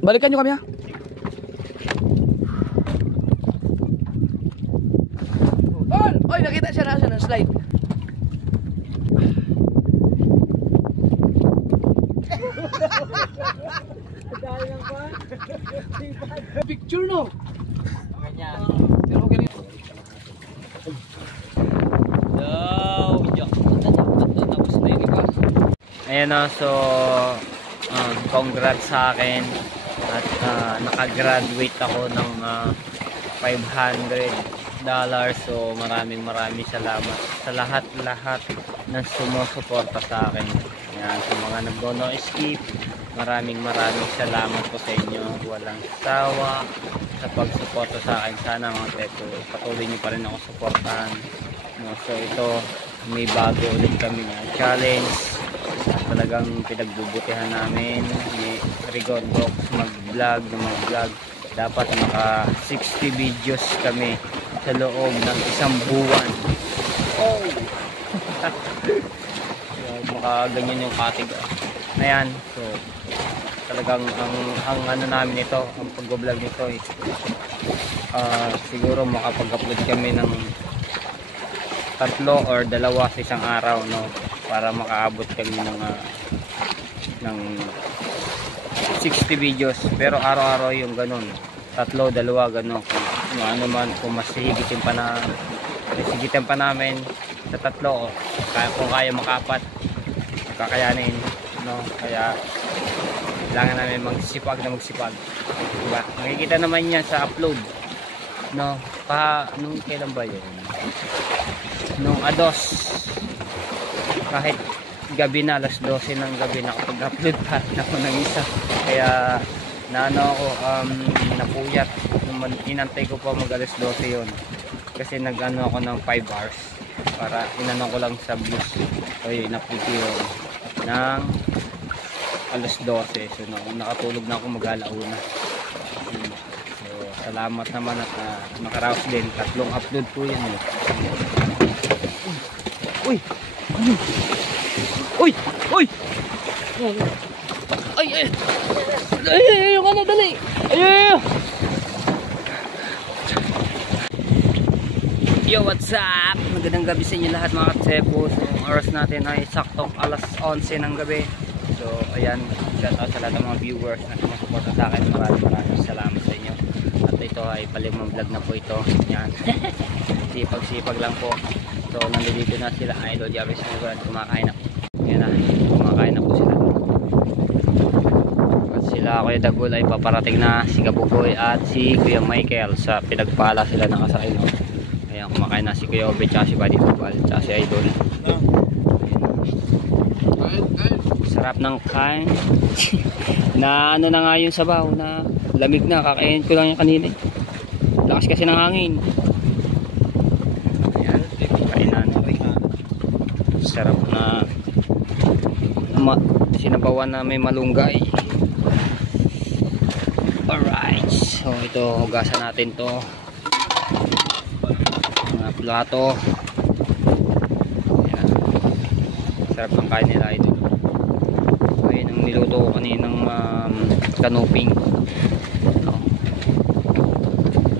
Balikan nyo kami ha. Oy, nakita siya na slide. Picture no. Ganyan. Pero ganito. Tapos na yun iba. Ayan o, so congrats sa akin at nakagraduate ako ng $500. So maraming salamat sa lahat ng sumusuporta sa akin. Ayan, sa mga nagdono skip, maraming salamat po sa inyo. Walang sawa sa pagsuporta sa akin. Sana mga teto, patuloy nyo pa rin ako suportahan. No, so ito, may bago ulit kami na challenge. Talagang pinagbubutihan namin ni Rigon Box mag-vlog. Dapat maka 60 videos kami sa loob ng isang buwan. Oh! Maka ganyan yung katig. Ayan, so talagang ang ano namin ito, ang pag-vlog nito siguro makapag-upload kami ng 3 or 2 sa isang araw, no, para makaabot kami ng 60 videos. Pero araw-araw yung ganun, 3, 2 ganun. Kung ano man, kung mas higitin pa namin sa 3, kung kaya makapat, kakayanin, no. Kaya kailangan namin magsipag, diba? Makikita naman yan sa upload, no. Nung kailan ba yun? Nung ados, kahit gabi na, alas 12 ng gabi, nakapag-upload pa ako ng isa. Kaya napuyat. Inantay ko pa mag alas 12 yun, kasi nag-ano ako ng 5 hours para inano ko lang sa views. So in-upload ko yun ng alas 12. So nakatulog na ako mag-alauna. So salamat naman at nakaraos din. 3 upload po yan. Uy! Uy! Uy! Ay, yung ano, dali! Ay! Yo, what's up? Magandang gabi sa inyo lahat mga katsepo. So, ang oras natin ay saktong alas 11 ng gabi. So, ayan, shout out sa lahat ng mga viewers na sumusuporta sa akin. Maraming salamat sa inyo. At ito ay palimang vlog na po ito. Yan. Sipag lang po. So, nandito na sila Idol Javis Mugan. Kumakain na. Yan na, kumakain na po sila. At sila Kuya Dagul ay paparating na, si Kabugoy at si Kuya Michael. Sa pinagpala sila nakasakay. Ayan, kumakain na si Kuya Obe, tsaka si Buddy Tubal, tsaka si Idol. Sarap ng kain. Na ano na nga yung sabaw, na lamig na, kakainin ko lang yung kanina. Lakas kasi ng hangin. Ayan, kainan. Sarap na sinabawan na may malunggay. Alright, so ito, hugasan natin to mga plato. Ayan. Sarap ng kain nila ito. Ayan ang niluto ko kaninang kanuping.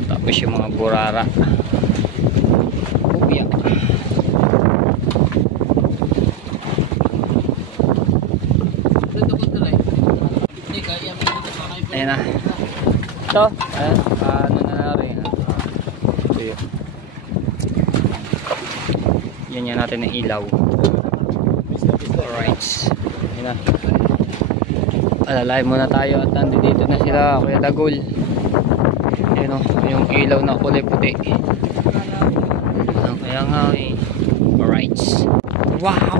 Tapos yung mga burara. Uya. Ayan na. Ito, ayan, ano na rin. Yan yan natin ng ilaw. Alright. Ayan na. Alalay muna tayo at nandito na sila Kuya Dagul. Ayan o, yung ilaw na kulay puti. Kaya nga eh. Alright. Wow!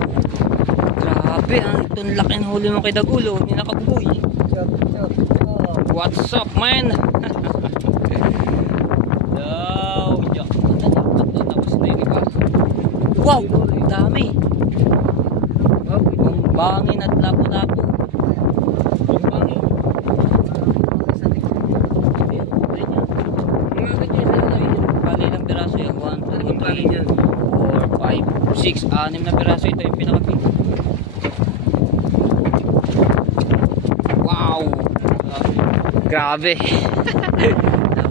Grabe, ang itong laking huli mo kay Dagul o. Hindi nakabugoy. What's up, man? Wow, dami. Wow, yung bangin at lapo-lapo. Yung bangin. Bali ng piraso yung 1, 2, 3, 4, 5, 6, 6 na piraso. Ito yung pinaka-pink. Grabe.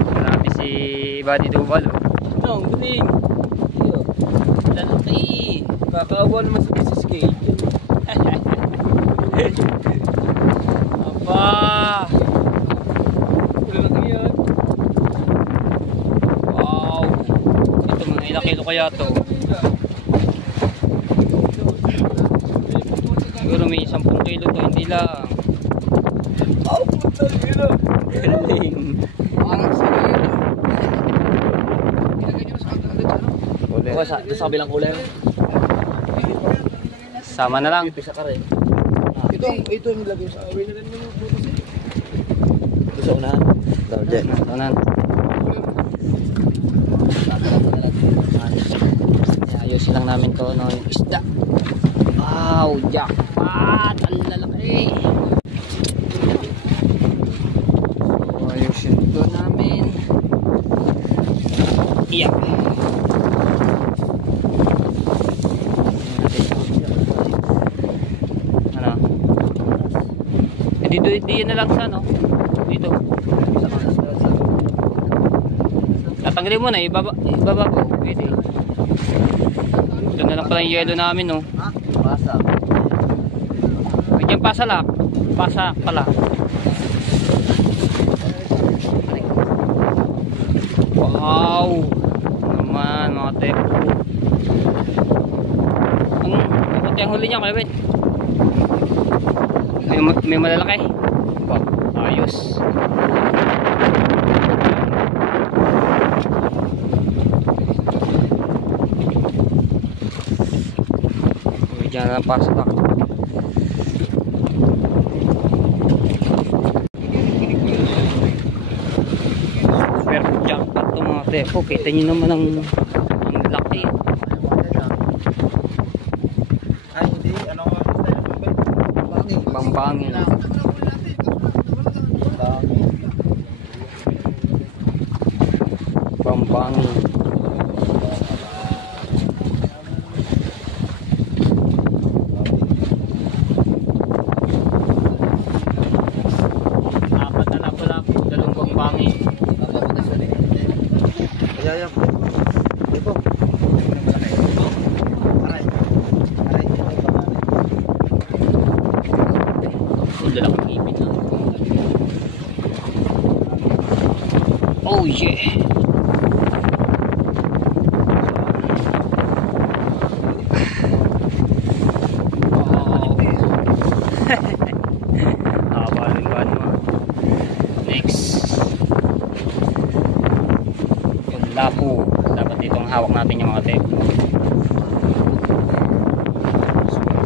Grabe si Buddy Dubal. No, galing. Lalaki. Kakaawa naman sa Mrs. Kate. Aba. Lalaki yan. Wow. Ito mga ilang kilo kaya to. Siguro may 10 kilo to, hindi lang. Oh, puta kilo. Galing. Parang sa kilo. Ilagay nyo na sa agad dyan, no? Uli. O, sa kabilang kulay. Sama na lang. Ito sa kare. Ito yung lagay sa awin na rin mo. Ito sa unahan. Daw dyan. Tanan. Ayusin lang namin to, no, yung isda. Wow, jackpot! Ang lalaki! So, ayusin to namin. Yeah. Ano? Dito, di na lang sa, no? Dito. Tatanggalin mo na, ibaba po. Pwede. Ito na lang pala yung yelo namin, no? Basa. May dyan pasalak. Pasak pala. Wow! Naman, mga tepo. Ang puti ang huli niya, kaya bet. May malalaki. Wow, ayos. Diyan na lang pasalak. Super jackpot to mga tepo. Kita nyo naman ang laki. Ay, hindi. Ano nga? Bambangin. Bambangin. Apat na lang pala. Dalawang bambangin. Kaya yan. Ito. Dala kang ipin na. Oh yeah. Next. Yung lapo. Dapat itong hawak natin yung mga tape.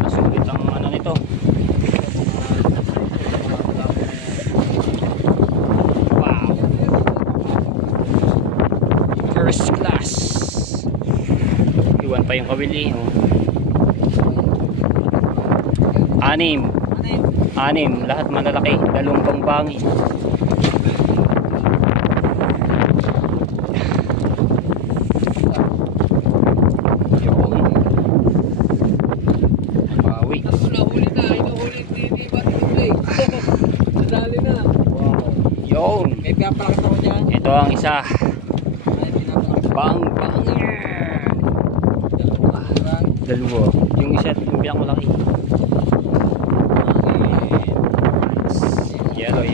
Sulit ang ano nito. Wow. First class. Iwan pa yung kabili. Oh. Anim. Lahat malalaki. Dalawang bangbangi. Bawi. Nahuli na. Inuhuli. Hindi ba tinuplay? Nadali na. Wow. Yun. May piyapalakas ako dyan. Ito ang isa. Ay, pinapalakas. Bangbangi. Dalawa. Yung isa, yung pinakamalaki. Yellow.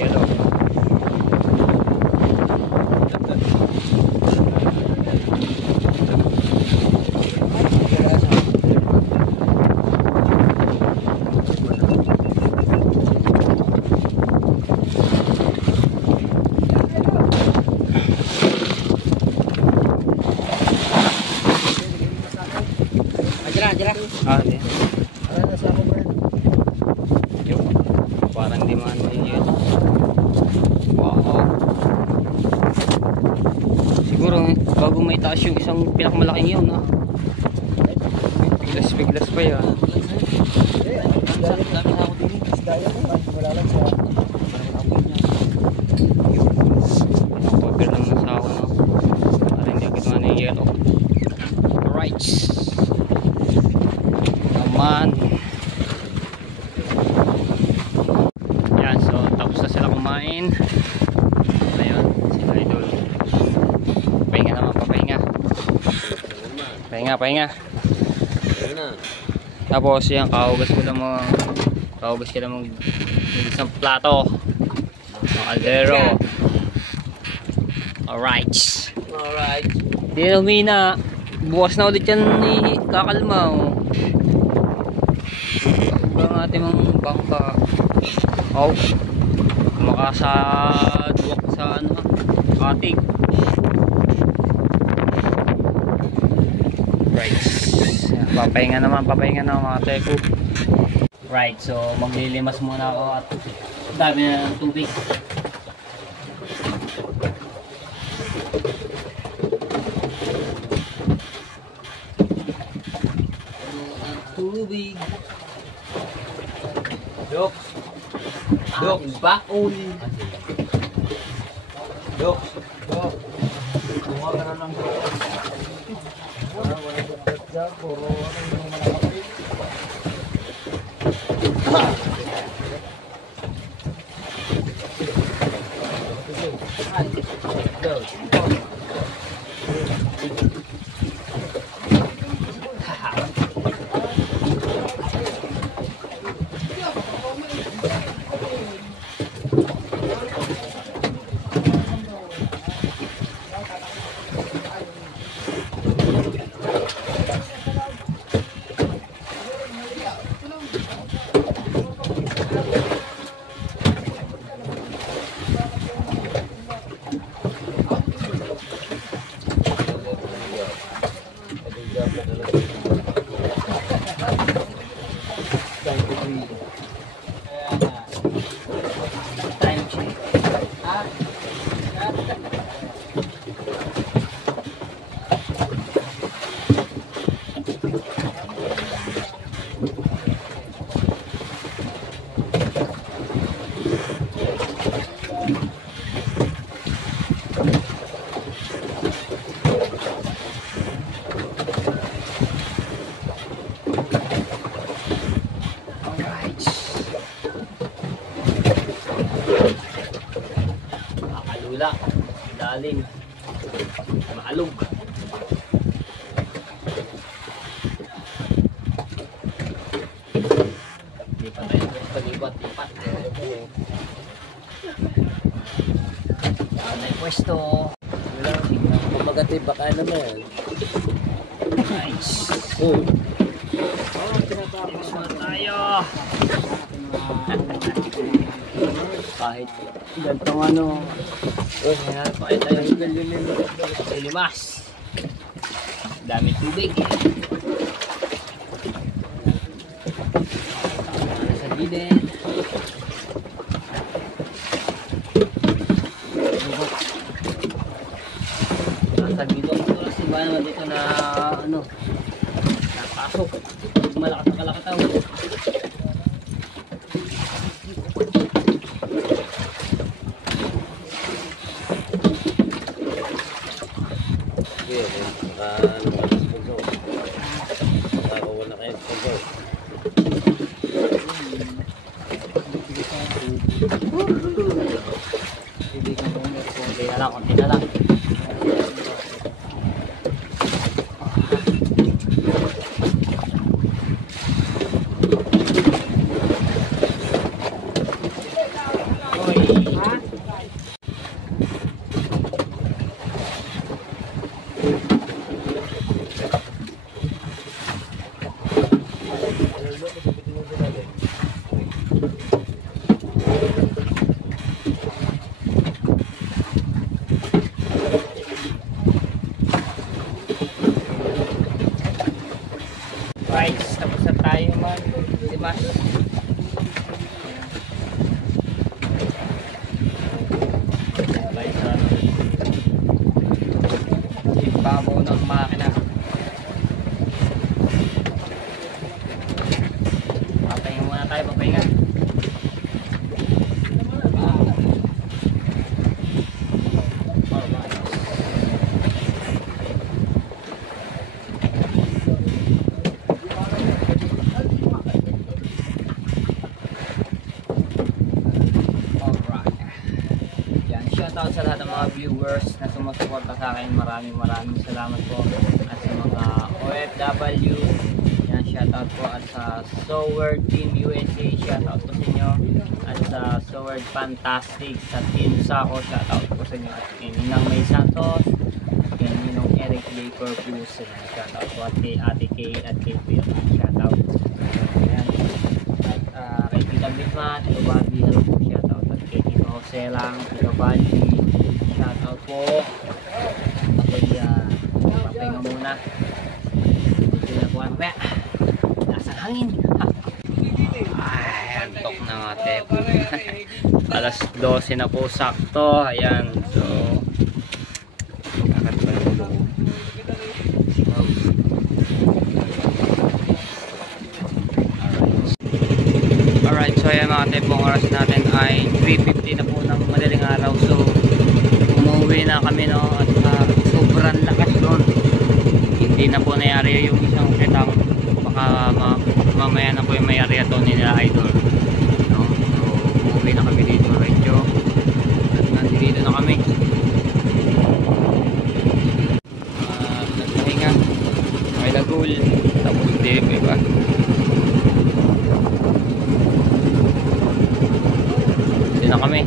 Jira. Ah, di. Ano nasama mo yan? Yung parang di man yun. Wow. Siguro bago may taas yung isang pinakamalaking yun, ha? Biglas pa yan. Dami na ako din. Isdaya ko. Ay, wala lang siya. Pagkar lang ng sawa, no? Para hindi agad man yung yellow. Right. Naman. Yan, so tapos na sila kumain. pahinga. Ayun na. Tapos yan, kahugas ka lang isang plato ng aldero. Alright. Di na humina. Bukas na ulit yan kakalma. Ang ating mga bangka. Makasaduwak sa ating. Right. Papahinga naman mga teko. Right, so maglilimas muna ako at dami na ng tubig. Tubig. Dok. Baon. Dok. Bunga ka na lang. Wala dyan. Puro yung malakapit. Makalula, daling, maalog. Hindi pa tayo palipat-lipat. May pwesto. Magatib baka naman. Nice. Tinatapos na tayo. Kahit gantong ayan, kahit tayo lilimas. Dami tubig. Sa gilid. Nasa gilid. Ito lang siba naman dito na napasok. Malakas na kalakataw. Konti na lang. Tapos na tayo mag-limas. Ibabaw ng makina. Papahinga muna tayo, papahinga. Shoutout sa lahat ng mga viewers na sumusuporta sa akin. Maraming salamat po. At sa mga OFW. Yan, shoutout po at sa Sword Team USA, shoutout po sa inyo. At sa Sword Fantastic sa Team Sako, shoutout po sa inyo. At kay Ninang May Santos, kay Ninong Eric J. Corpus, shoutout po. At kay Ate Kay at kay Phil, shoutout. Ayan. At kay Tita Bitma, Tito Bobby, hello po, shoutout. At kay Tito Jose lang, Tito Bobby, shoutout po. Okay, papahinga muna. Dito na po mamaya. Nasa hangin. Ay, antok na nga tepo. Alas 12 na po sakto. Ayan. So, kakat pa lang ulo. Alright, so ayan mga tepo. Ang oras natin ay 3:50 na po ng madaling araw. So, umuwi na kami, no, at sobrang lakas nun. Hindi na po nangyari yung isang kitang, baka mamaya na po yung may area to nila Idol, no? So umuwi na kami dito radyo at nandito na kami nagpahinga may lagul tapos hindi pa iba. Dito na kami.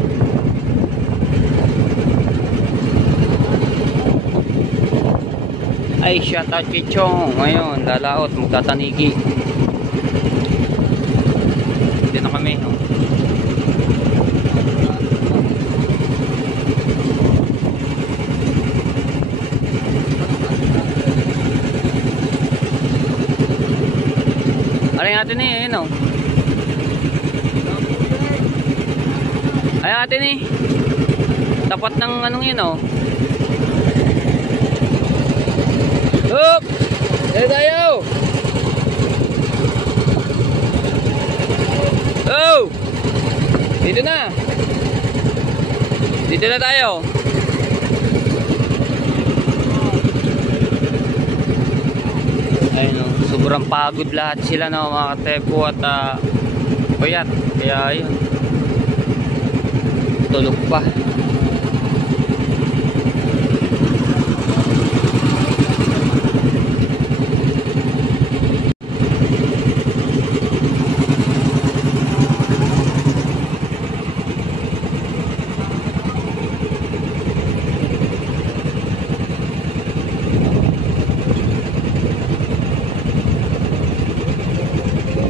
Ay, shoutout kay Chong. Ngayon, lalaot, magtatanigi. Dito na kami, no? Aray natin eh, no? Aray natin eh. Tapat ng anong yun, no? Up! Dito tayo! Oh! Dito na! Dito na tayo! Ayun, no, sobrang pagod lahat sila, no, mga katepo, at payat. Kaya ayun, tulog pa.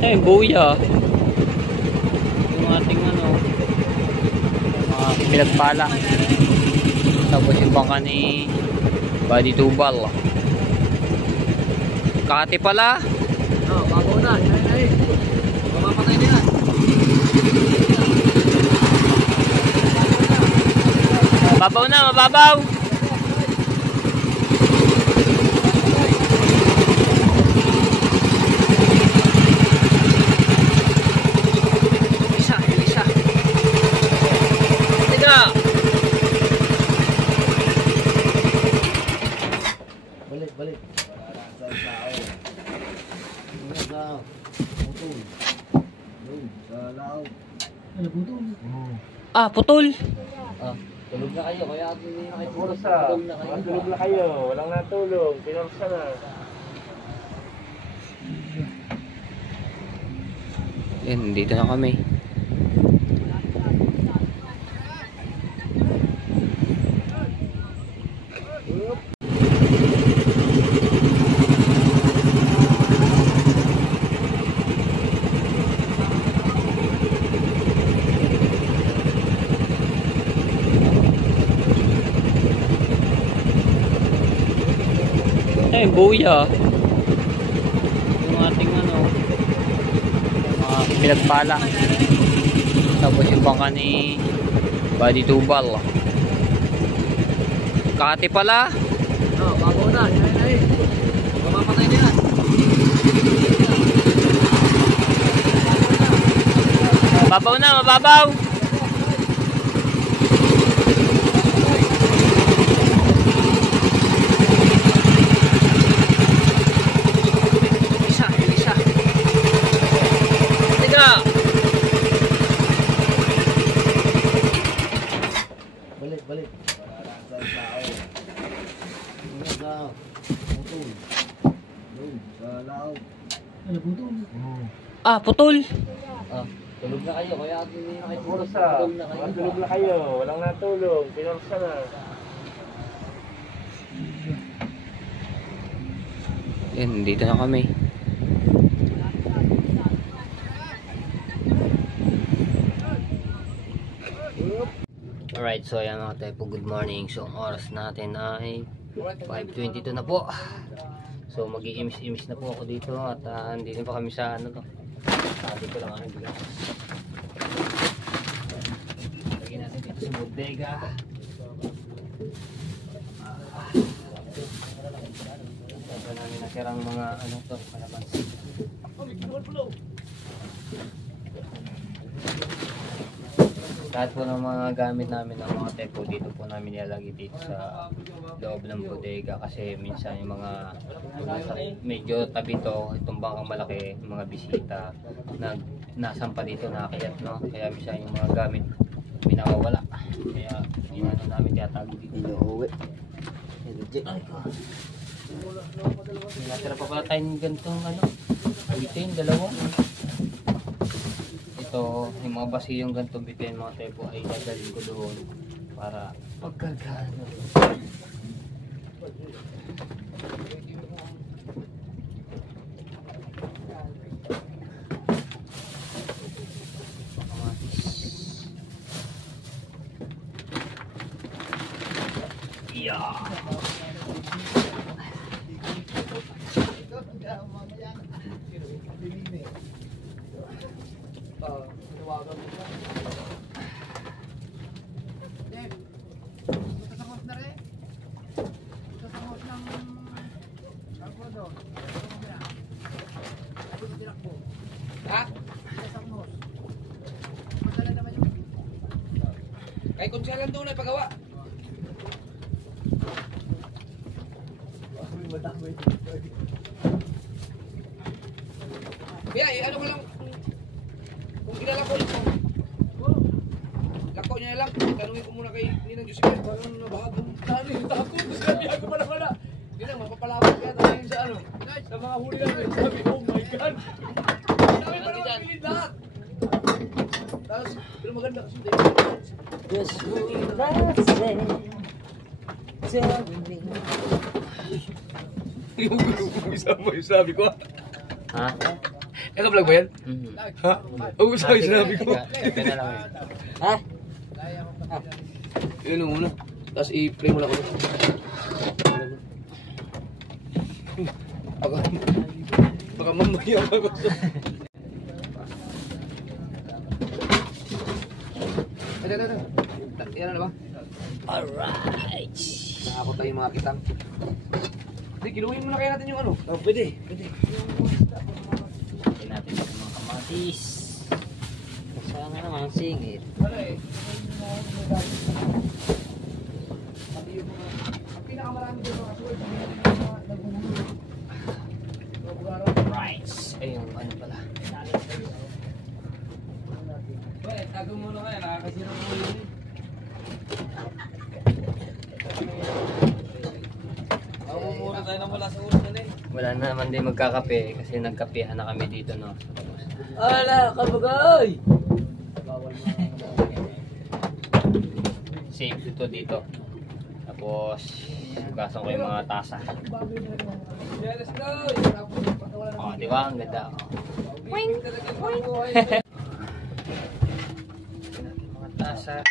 Eh, buya. Yung ating ano, pinagpala. Tapos yung bangka ni Buddy Tubal. Kati pala. Oh, babaw na. Ay. Mamapatay na yan. Mababaw na, mababaw. Balik. Ah, putol. Tulog na kayo, kaya hindi na kayo. Pursa. Tulog na kayo. Walang natulog. Pinursa na. Yan, dito na kami. Eh, buya. Yung ating ano, pinagpala. Tapos yung bangka ni Buddy Tubal. Kati pala. Oh, babaw na. Ay. Mamapatay na yan. Mababaw na, mababaw. Balik. Putol. putol. Tulog na kayo, kaya hindi na kayo Pursa. Matulog na kayo. Walang natulog. Pinursa na. Yan, dito na kami. Alright, so ayan mga tepo, good morning. So ang oras natin ay 5:22 na po. So mag-iimis-imis na po ako dito at andito pa kami sa ano to. Sabi ko lang ang bigas. Lagyan natin dito sa bodega. Ito namin nasirang mga ano to, kalamansi. Lahat po ng mga gamit namin ng mga tepo dito po namin nilalagay dito sa loob ng bodega kasi minsan yung mga medyo tabi to, itong bangkang malaki, yung mga bisita nasampa dito nakakayat, no? Kaya minsan yung mga gamit pinakawala. Kaya inano namin tiyatago dito. Inuuwi. Natira pa pala tayo ng ganitong ano, bitin, dalawa. Ito, yung mga basiyong ganitong bitin, mga tepo ay dadalhin ko doon para pagkagano. Yeah. Kay konselan doon ay pagawa. Kaya ano ko lang kung kilala ko ito. Lako niya lang. Tanungin ko muna kay Ninang Joseph. Parang nabahagang tani yung tako. Sabi ako pala. Hindi lang, mapapalapot kaya tayo sa ano. Sa mga huli namin. Sabi, oh my God. Sabi pa naman pilid lahat. Tapos, pero maganda kasi Yes, that's it. Tell me. yung sabi ko. Ha? Naka-vlog ba yan? Ha? Oo, sabi sinabi ko. Ito na lang yun. Ha? Yun muna. Tapos i-play mo lang ulit. Baka mamaya pa gusto. Ito. Yan na ba? Alright. Nakakot tayo mga kitang. Hindi, kinuhin muna kaya natin yung ano. Oh, pwede. Lagyan natin yung mga kamatis. Sana naman singit. Ang pinakamarami dito mga suway. Rice. Ay, yung ano pala. Wait, tago muna kaya. Nakakasira mo yun. Ako muna tayo na mula sa ulo na eh. Wala na naman din magkakape kasi nagkapehan na kami dito, no? Ala, kabagay! Safe ito dito. Tapos, hugasan ko yung mga tasa. Yeah, let's go! Oh, di ba? Ang ganda. Oh. Wing! Mga tasa.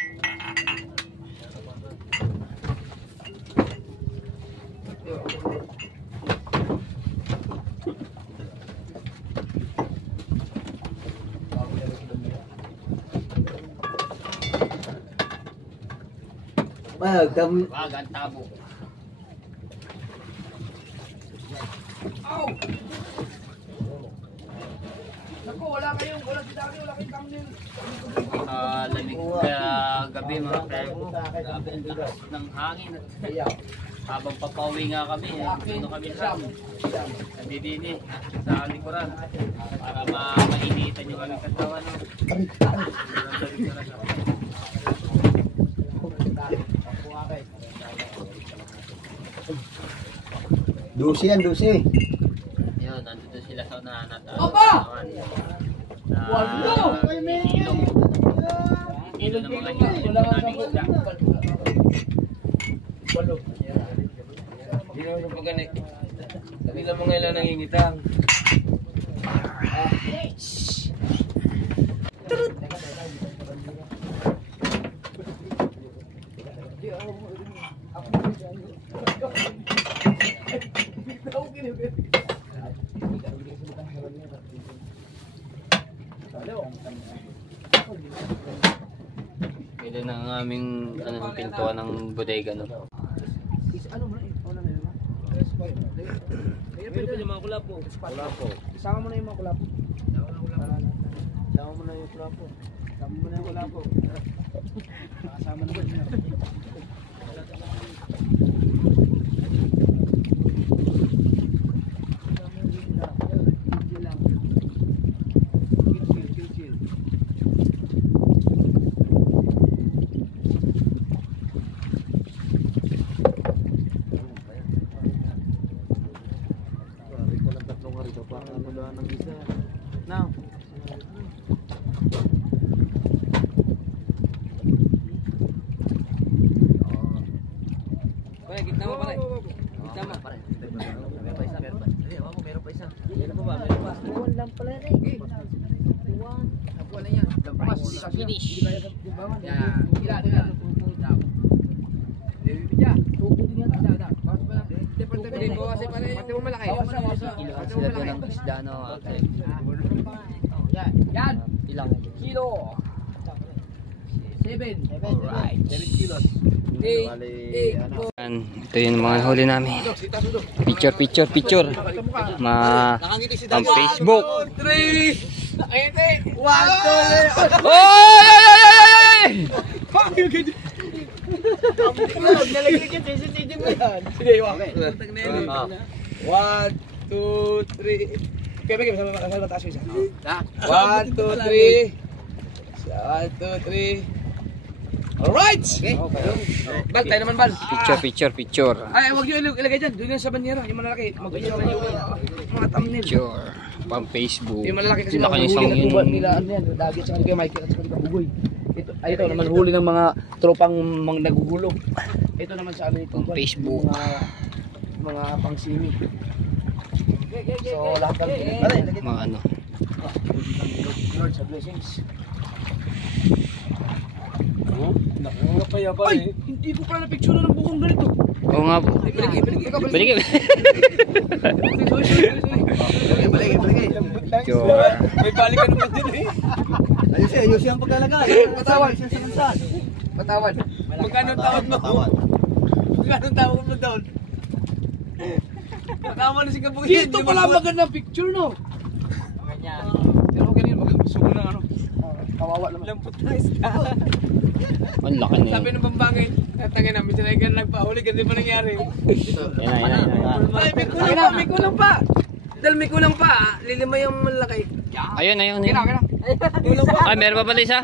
Wag, Wag ang tabo. Ow! Naku, wala kayong thumbnail. Lamig gabi mga friend. Grabe ang lakas ng hangin. At habang papauwi nga kami, ano kami sa didini sa likuran para mainitan yung aming katawan. Dusi yan, dusi. Yun, nandito sila sa unahan at Opa! Walo! Kilo ng mga hilo naming isda. Walo. Hindi naman yung pagkani. Sabi lang mga ilan nangingitang. Kilo ng aming pintuan ng bodega, no? Ano mo na eh? Wala na yun. Meron pa yung mga kulapo. Kulapo. Isama mo na yung mga kulapo. Isama mo na yung kulapo. Isama mo na yung kulapo. Nakasama na ba niya? Chill. Now. Pare, gitna mo pare. Gitna mo pare. Meron pa isa. Meron pa isa. Meron pa ba? Iwan lang pala rin. Iwan. Nakuha na yan. Finish. Yan. Gila. Tubo din yan. Bawas pa lang. Pwede mo kasi pare. Pati mo malaki. Kiloan sila doon ng isda, no? Yan. Ilang? Kilo. 7. Alright. 7 kilos. 8. Yan, ito yung mga huli namin. Picture. Ang Facebook. 3. Ayete. 1, 2. Oy! Sige, iwan. 1, 2, 3. Okay, sama taas yung isa. 1, 2, 3. 1, 2, 3. Alright! Okay. Bal, tayo naman bal. Picture. Ay, huwag nyo ilagay dyan. Doon yan sa banyera. Yung malalaki. Mag-picture na yung mga thumbnail. Picture. Pang Facebook. Yung malalaki kasi Laki mga isang huli na tuba nila. Ano yan? Dagit sa kay Michael at sa kay Bugoy. Ito naman huli ng mga tropang mga nagugulo. Ito naman sa amin ito. Pang Facebook. Mga pangsimi. So, lahat kami. Mga ano. Lord, sa blessings. Ay! Hindi ko pala na-picture ng buong ganito. Oo nga po. Balik. Picture. May balikan naman din eh. Ayusin ang paglalagay. Patawan. Magkano tawad mo? Magkano tawad mo doon? Nakama na si Kabugin. Dito pala magandang picture, no? Ganyan. Pero ganyan, magkasugo ng ano. Kawawa naman. Lampot na isda. Ang laki na Sabi yun. ng pambangin, tangin namin sila yung nagpahuli, ganyan pa nangyari. Yan na. Ay, may kulang pa. Dahil may kulang pa, lilima yung malaki. Ayun. Kina. Kulang pa. Ay, meron pa pala isa.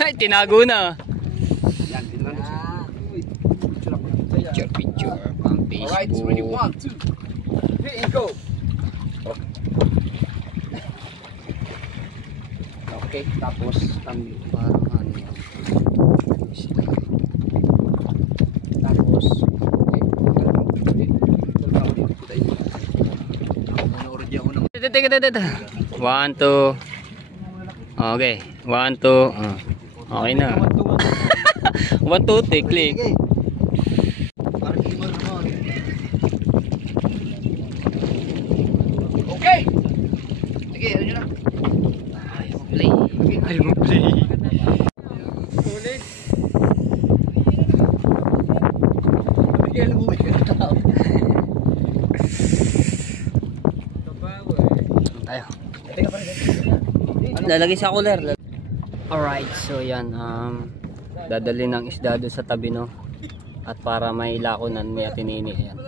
Ay, tinago na. Yan, tingnan mo siya. Picture. Pang Alright, ready, Facebook. 1, 2, 3, go! Okay, tapos Parang ano yan. tapos Teka. 1, 2. Okay. 1, 2. Okay na. 1, 2, click. okay! Sige, ano nyo na? Play. Ayaw mo play. Huli. Sige, alam mo ba yun? Tayo. Lalagay sa cooler. Alright, so yan. Dadali ng isda doon sa tabi, no? At para may lakonan, may atinini. Ayan.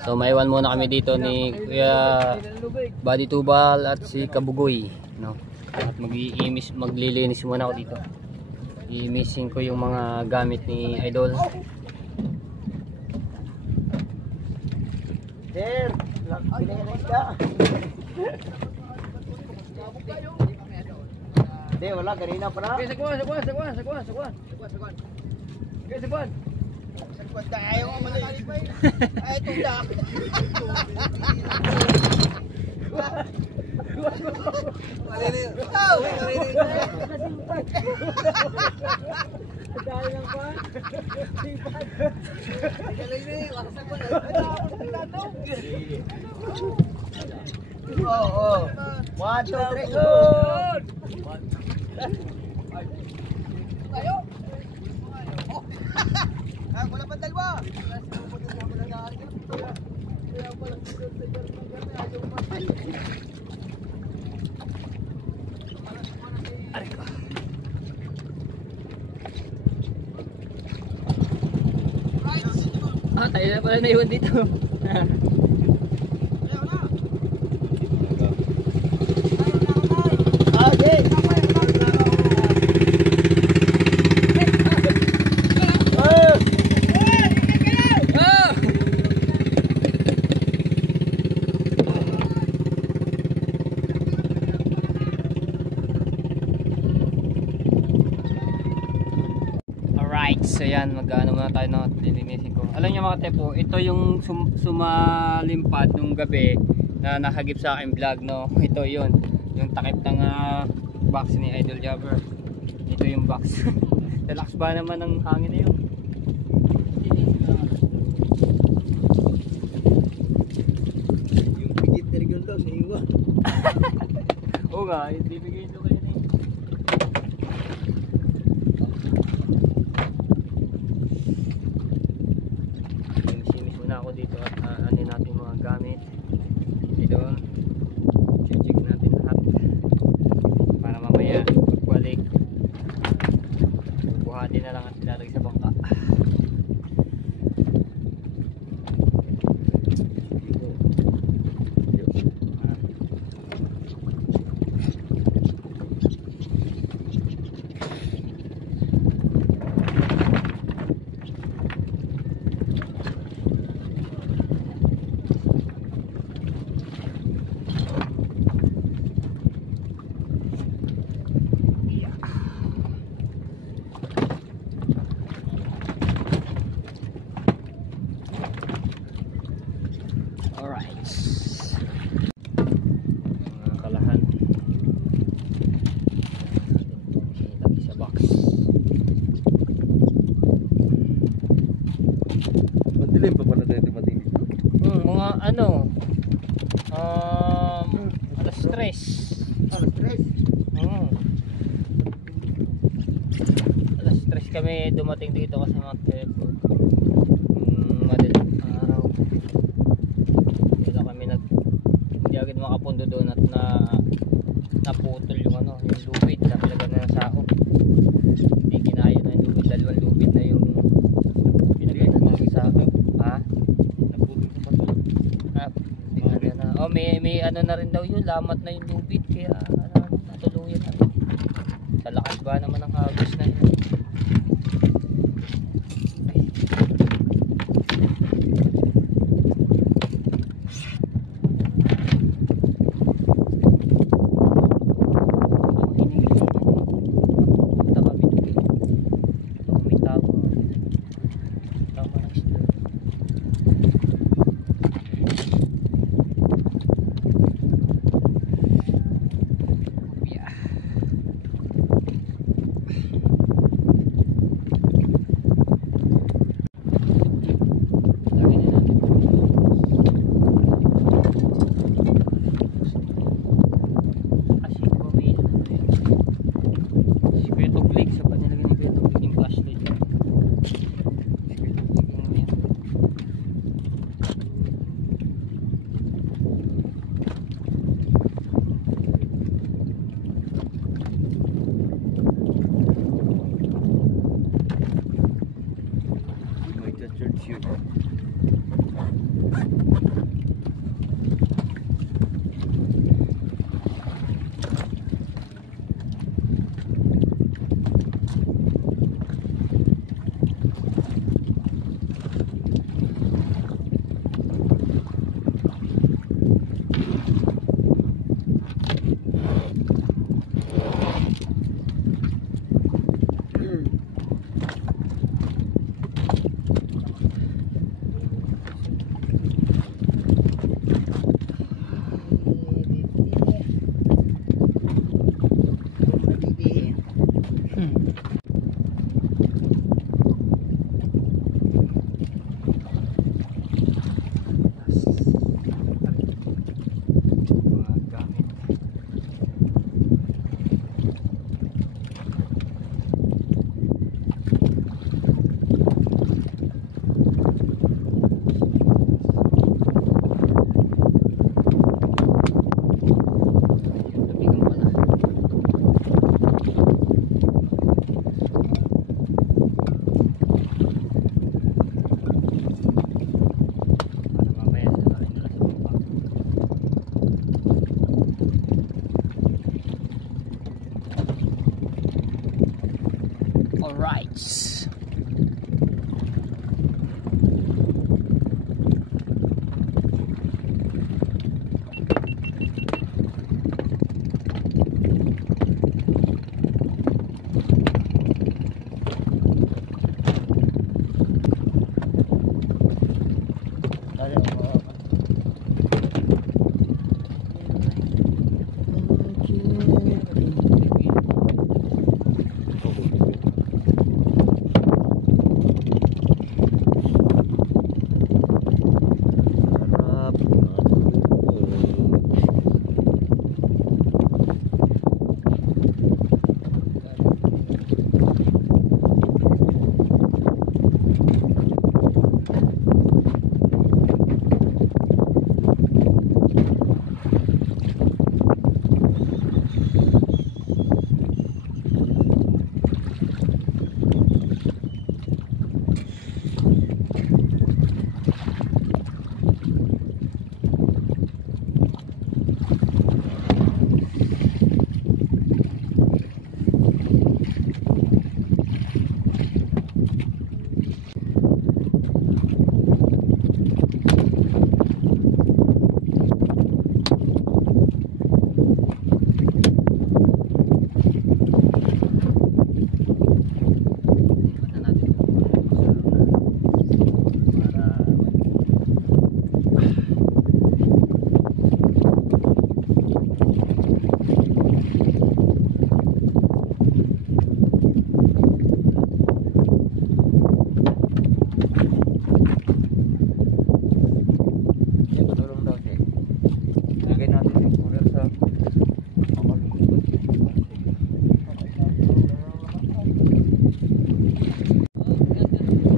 So may iwan muna kami dito ni Kuya Buddy Tubal at si Kabugoy, no? At maglilinis muna ako dito. I-missing ko yung mga gamit ni Idol. Sir, pinay na isda. Hindi, wala. Kanina pa na. Okay, sagwan. Okay, sagwan. Ayaw nga malalipay. Ay, itong dam. Oo. 1, 2, 3, go! Tayo. Wala pa dalawa. Tayo na pala naiwan dito. Okay. Alright, so yan, mag-ano muna tayo na lilinisin ko. Alam niyo mga tepo, ito yung sumalimpad nung gabi na nakagip sa aking vlog, no. Ito yun, yung takip ng box ni Idol Jabber. Ito yung box. Relax ba naman ng hangin na yun? Yung pigit na rin daw sa iwa. Oo nga, ibibigay ito kayo na yun. Simis muna ako dito at ano natin mga gamit dito. Check natin lahat para mamaya pagbalik buhatin na lang at ilalagay sa bangka. Alright. Mga kalahan. Ilagay sa box. Madilim pa pala tayo madilim. Mga ano? Alas 3. Alas 3. Alas 3 kami dumating dito kasi mag-tepo. Madaling araw. Dito kami hindi agad makapundo doon at naputol yung yung lubid na pinagano ng sao. Hindi kinaya na yung lubid, dalawang lubid na yung pinagano ng sao. Ha? Naputol sa bato. Hindi kinaya na. Oh, may ano na rin daw yun, lamat na yung lubid kaya natuluyan na. Sa lakas ba naman ang agos na yun? Alright.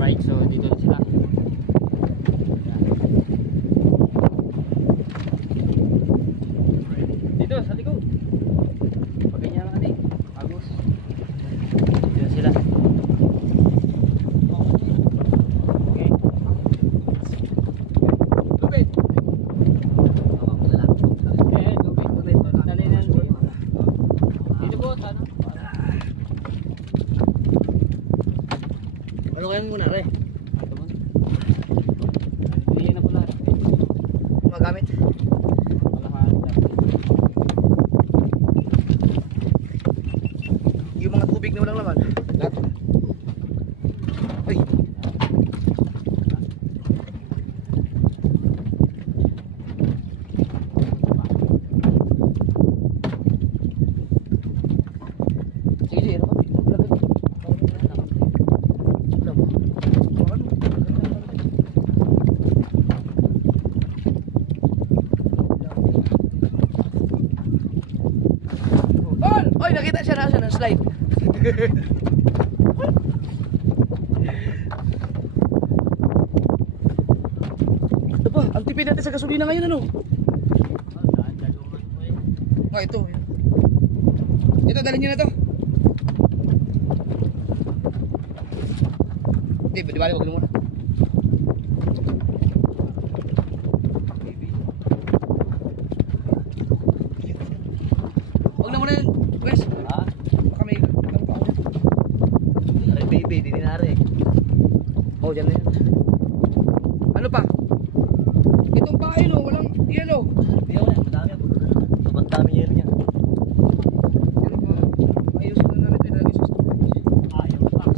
Right, so dito na sila. Dito sa likod. Pag ganyan lang natin. Agos. Dito na sila. Okay. Lupit. Eh, lupit. Dali na. Dito po, ano? Ano kayo muna, re? Bili na pula. Magamit. Yung mga tubig na walang laman. Lahat. Ay. Sige, sige. Ano Oy, nakita siya na slide. Ito pa, ang tipid natin sa gasolina ngayon ano? Oh, ito. Ito, dalhin nyo na to. Di bali, wag muna. Wag na muna yun, Wes. Ha? Baka may ano pa ako. Ay, baby, di dinari. Oh, dyan na yan. Ano pa? Itong pa yun oh, walang yellow. Hindi ako yan, madami ako. Sobrang dami yan niya. Pero pa, ayusin na namin ito ilagay sa storage. Ah, yung box.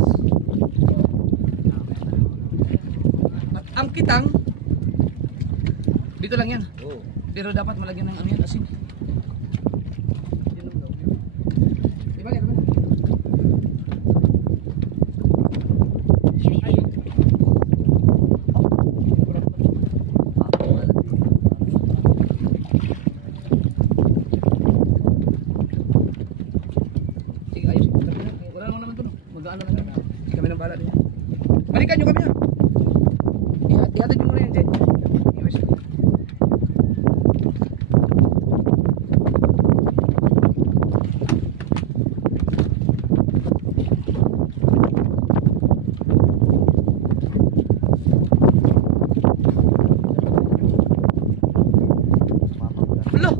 At ang kitang, dito lang yan. Oo. Pero dapat malagyan ng ano yan, asin. Di ba, kaya na. Sige, ayos. Wala naman naman ito, no? Magaan naman yan. Sige kami ng bala din yan. Balikan nyo kami ha. Ihatid nyo muna yan, Jay. Iwas. Hello!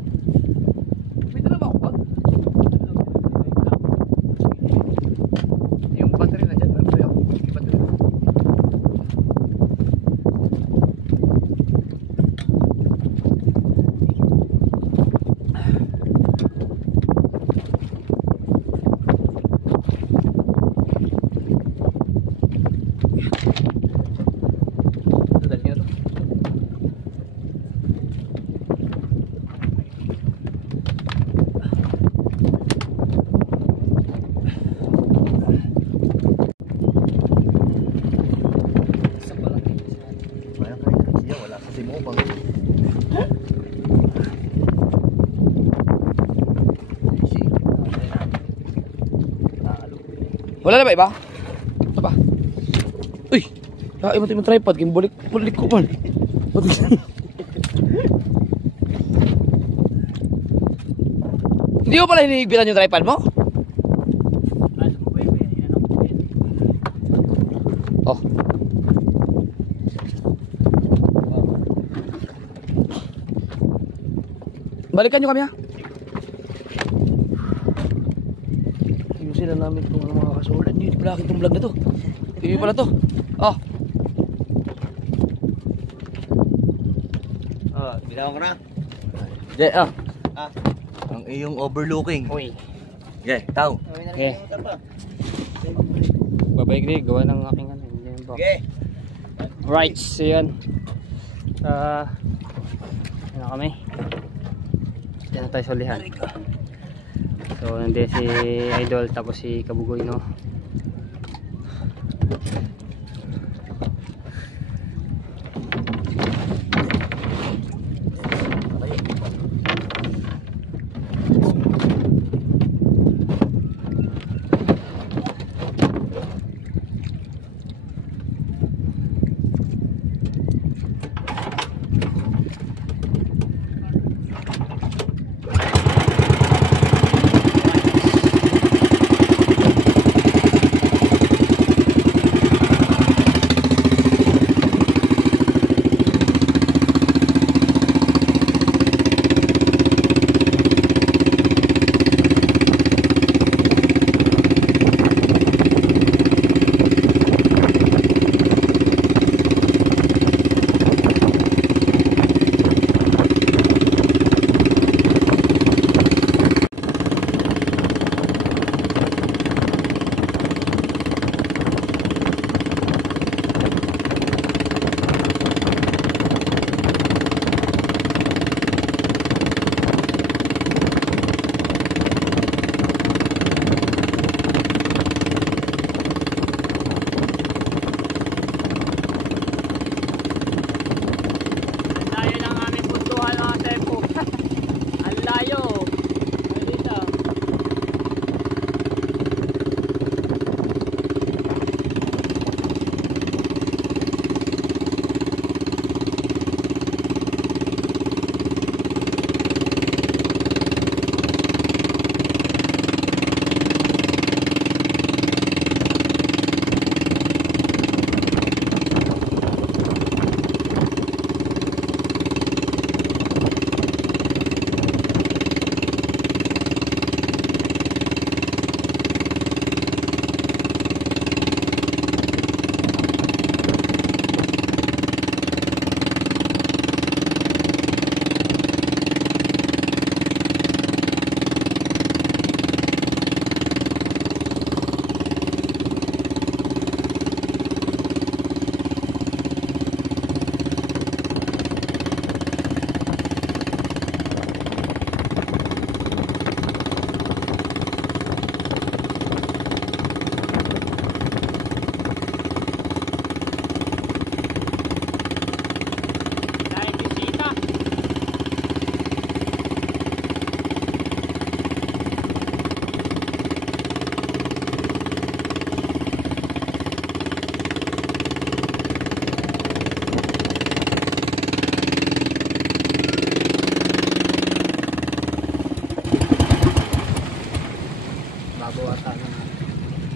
May dala ba ako bag? Yung battery na Wala na ba iba? Ito ba? Uy! Kaya mo yung tripod, kimbulik ko man. Hindi mo pala hinihigpitan yung tripod mo? Oh. Balikan nyo kami ha. Ayusin na namin itong mga kasulat. Hindi pala akin itong vlog na to. Hindi pala to. Oh. Bitawan ko na. Diyan, ah. Ang iyong overlooking. Uy. Okay, tao. Okay. Babalik din, gawa ng aking ano. Okay. Right, so yun. Ano kami? Diyan na tayo sa ulihan. So, nandiyan si Idol, tapos si Kabugoy, no?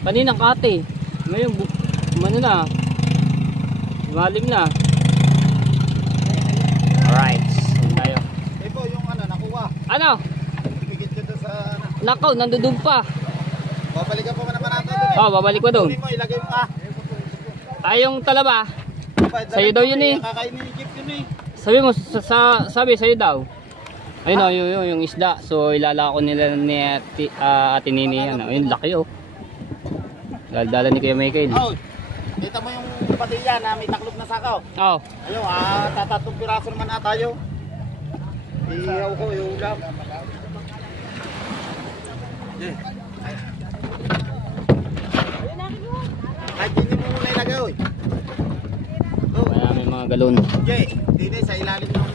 Kaninang kate. Ngayon, ano na. Malim na. Alright. Tayo. Ito yung ano, nakuha. Ano? Bigit ko doon sa ano. Nakaw, nandun pa. Babalikan pa naman natin doon eh. Oh, babalik ko doon. Kunin mo, ilagay mo ah. Ayong talaba. Sa'yo daw yun eh. Kakainin ni Jeep yun eh. Sabi mo, sabi sa'yo daw. Ayun o, yung isda. So, ilalako nila ni Ate Nini yan. Ayun, laki o. Dala ni Kuya Michael. Oh, kita mo yung patiya na may taklop na sakaw. Oo. Ayun, tatatong piraso naman na tayo. Iyaw ko, yung ulam. Kahit hindi mo muna ilagay, oy. Oh, Kaya may mga galon. Jay, dini sa ilalim ng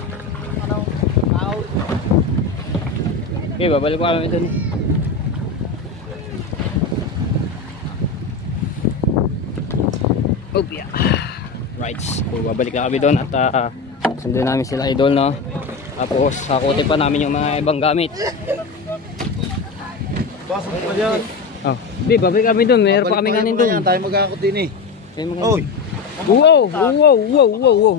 ano, tao. Okay, babalik ko kami doon. Oh, yeah. Right. So, babalik na kami doon at sundin namin sila idol, no? Tapos sakutin pa namin yung mga ibang gamit. Pasok pa yan. Oh, di babalik kami doon. Meron pa kami kanin doon. Tayo mag-akot din eh. Oy. Wow, wow, wow, wow, wow.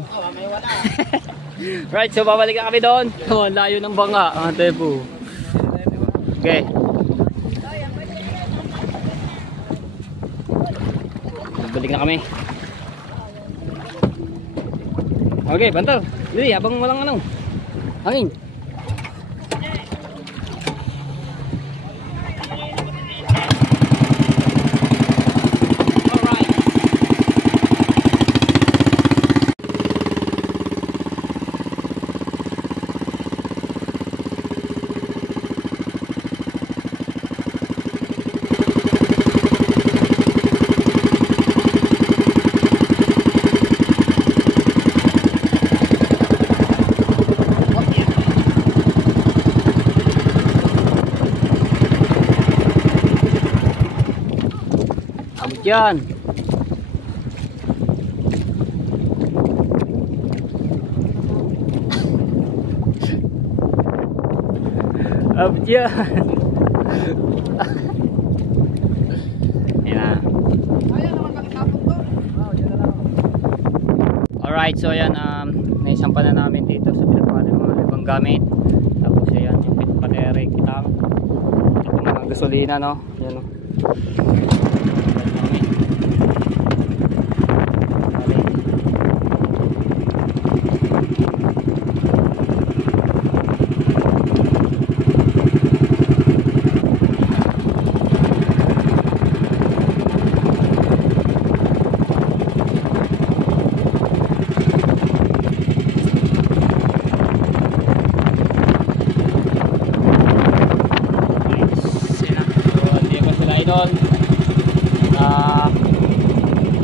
Right, so babalik na kami doon. Oh, layo ng banga, mga tepo. Okay. Balik na kami. Okay, bantal. Dili, habang walang ano. Hangin. Yan. Abot yan. Yan. Alright, so yan naisampa na namin dito sa pinapakali ng mga ibang gamit. Tapos yan yung pinapatere kitang ito mga gasolina, no? Yan, no?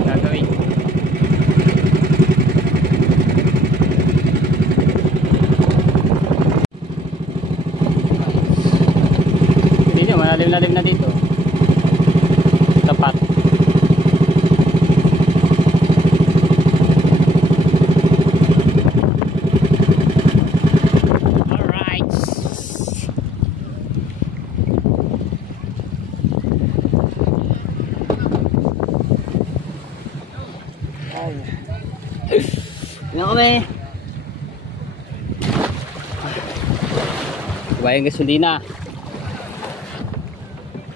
Gagawin hindi nyo, malalim-lalim na dito tapat. Alright, yan kami. Bayang gasolina.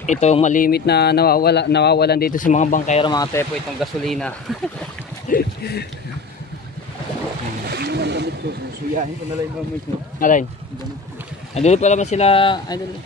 Ito yung malimit na nawawalan dito sa mga bangkero, mga tepo, itong gasolina. Suyahin ko na lang yung mamit mo. Alin? Andun pa naman sila. Andun.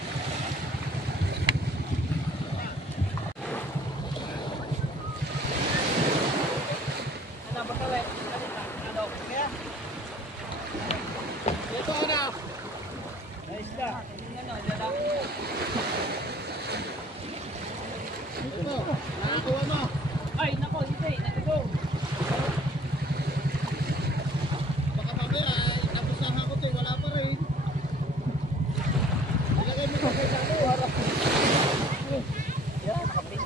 Ay, nako, hindi. Nako. Baka mamaya, napusahan ko ito, wala pa rin. Ilagay mo sa kaya ko, harap. Yan, nakapis.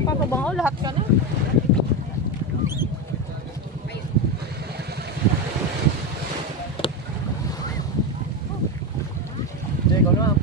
Papabango lahat ka na. Ikaw na.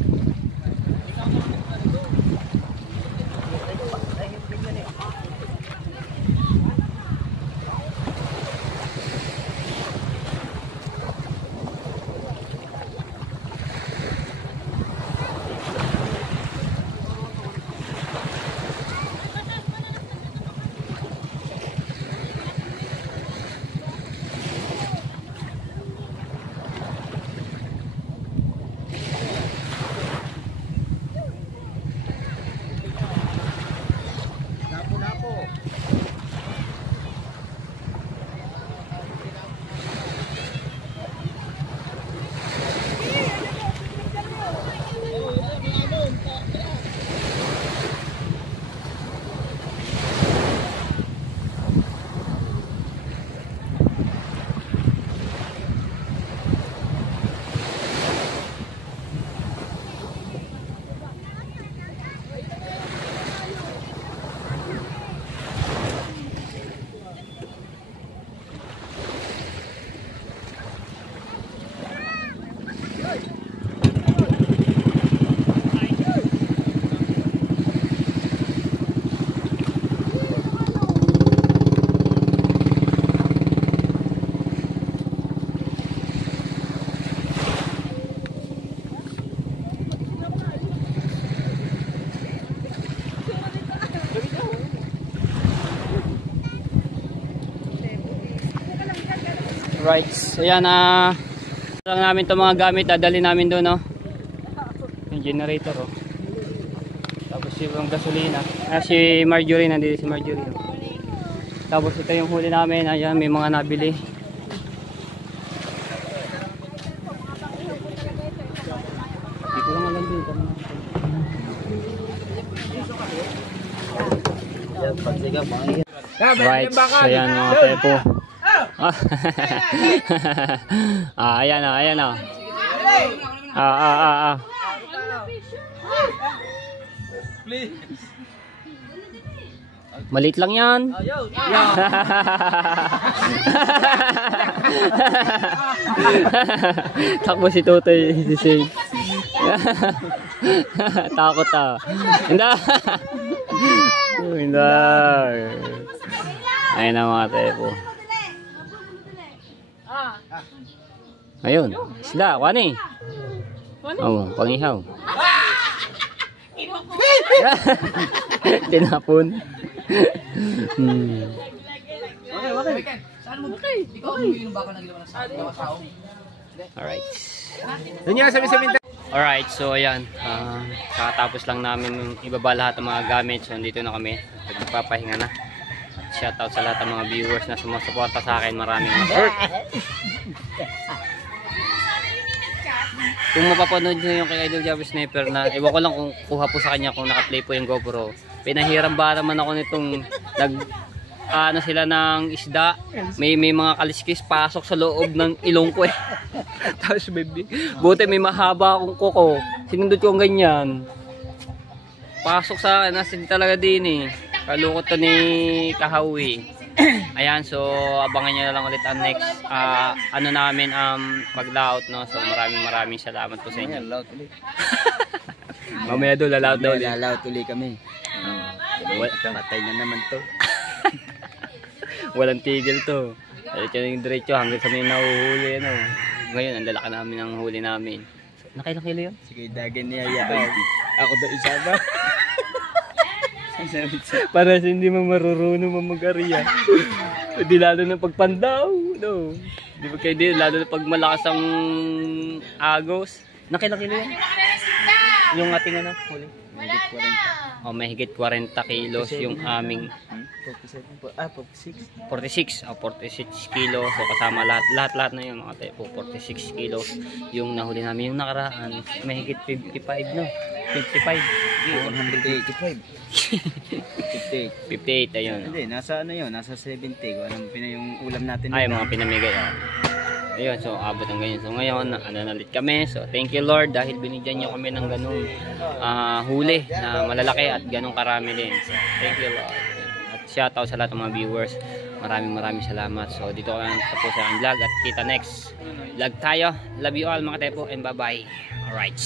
Right. So yan lang namin itong mga gamit. Dadali namin doon, no? Yung generator, oh. Tapos yung gasolina. Si Marjorie, nandito si Marjorie, oh. Tapos ito yung huli namin. Ayan, may mga nabili. Dito lang lang dito. Right, so yan mga tepo. Ayan o, ayan o. Maliit lang yan. Takbo si Totoy, si Sing. Takot ah. Hindi. Hindi. Ayun na mga tepo. Ayun, sila, wani. Oh, pangihaw. Tinapon. Alright. Alright, so ayan. Kakatapos lang namin ibaba lahat ng mga gamit. So dito na kami. Nagpapahinga na. Shoutout sa lahat ng mga viewers na sumusuporta sa akin. Maraming kung mapapanood nyo yung kay Idol Javi Sniper na iwan ko lang kung kuha po sa kanya kung naka-play po yung GoPro. Pinahiram ba naman ako nitong ano sila ng isda. May mga kaliskis pasok sa loob ng ilong ko eh. Tapos baby, buti may mahaba akong kuko. Sinundot ko ganyan. Pasok sa akin, nasa talaga din eh. Kalukot to ni Kahawi. Ayan, so abangan nyo na lang ulit ang next ano namin pag-layout, no. So maraming salamat po sa inyo. Mamaya doon lalaot daw ulit. Lalaot ulit kami. Patay na naman to. Walang tigil to. Diretso hanggang sa may nahuhuli, ano. Ngayon ang lalaki namin ang huli namin. So, nakailang kilo yun? Sige, dagan niya yan. Ako daw isa ba? Para hindi mo marurunong mag-ariya. Di lalo na pagpandaw, no. Di ba kayo din, lalo na pag malakas ang agos. Nakailang kilo yan? Yung ating ano, huli? Mahigit 40. Oh, may higit 40 kilos yung aming 47 po. 46. 46. Oh, 46 kilos. So kasama lahat na yun mga tepo. 46 kilos yung nahuli namin. Yung nakaraan, may higit 55, no? 55. 185. 58, ayun. Hindi, nasa ano yun? Nasa 70. Kung anong yung ulam natin. Ay, mga pinamigay. Oh. Ayun, so abot ng ganyan. So ngayon, ano na ulit kami. So thank you Lord dahil binigyan niyo kami ng ganung huli na malalaki at ganung karami din. So thank you Lord. At shoutout sa lahat ng mga viewers. Maraming salamat. So dito ko lang tapos ang vlog at kita next vlog tayo. Love you all mga tepo and bye bye. Alright.